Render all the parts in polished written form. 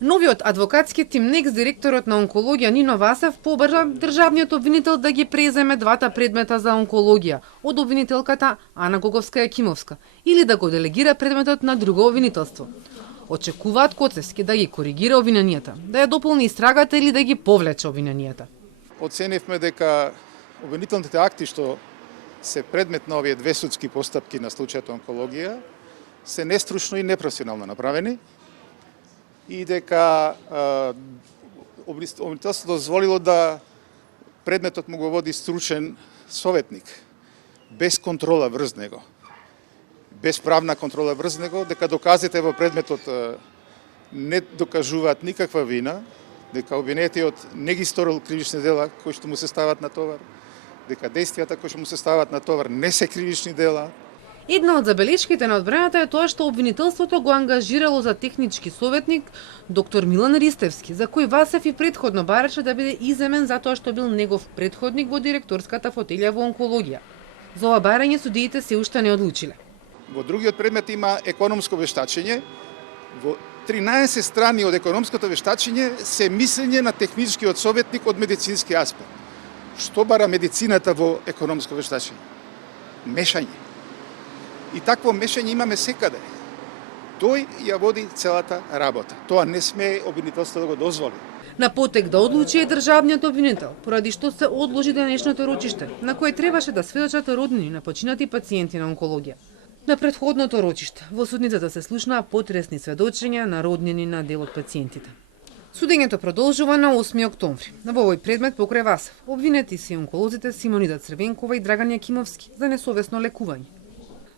Новиот адвокатски тим НЕКС, директорот на онкологија Нино Васев, побрза државниот обвинител да ги преземе двата предмета за онкологија од обвинителката Ана Гоговска-Јакимовска или да го делегира предметот на друго обвинителство. Очекуваат Коцевски да ги коригира обвиненијата, да ја дополни истрагата или да ги повлече обвиненијата. Оценивме дека обвинителните акти што се предмет на овие две судски постапки на случајот онкологија се нестручно и непрофесионално направени и дека обвинителството дозволило да предметот му го води стручен советник, без контрола врз него, без правна контрола врз него, дека доказите во предметот не докажуваат никаква вина, дека обвинетиот не ги сторил кривични дела кои што му се стават на товар, дека действијата кои што му се стават на товар не се кривични дела. Една од забелешките на одбраната е тоа што обвинителството го ангажирало за технички советник доктор Милан Ристевски, за кој Васев и претходно бараше да биде иземен затоа што бил негов претходник во директорската фотелја во онкологија. За ова барање судиите се уште не одлучиле. Во другиот предмет има економско вештачење. Во 13 страни од економското вештачење се мислење на техничкиот советник од медицински аспект. Што бара медицината во економско вештачење? Мешање. И такво мешање имаме секаде. Тој ја води целата работа. Тоа не смее обвинителството да го дозволи. На потек да одлучи е државниот обвинител, поради што се одложи денешното рочиште, на кое требаше да сведочат роднини на починати пациенти на онкологија. На претходното рочиште во судницата се слушнаа потресни сведочења на роднини на дел од пациентите. Судењето продолжува на 8 октомври. Во овој предмет покрај Васев обвинети се онколозите Симонида Црвенкова и Драган Јакимовски за несовесно лекување.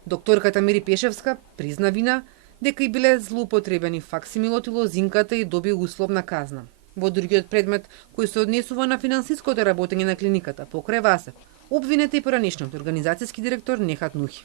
Докторката Мири Пешевска призна вина дека и биле злоупотребени факсимилот и лозинката и доби условна казна. Во другиот предмет, кој се однесува на финансиското работење на клиниката покрај Васев, обвинете и поранешниот организацијски директор Нехат Нухи.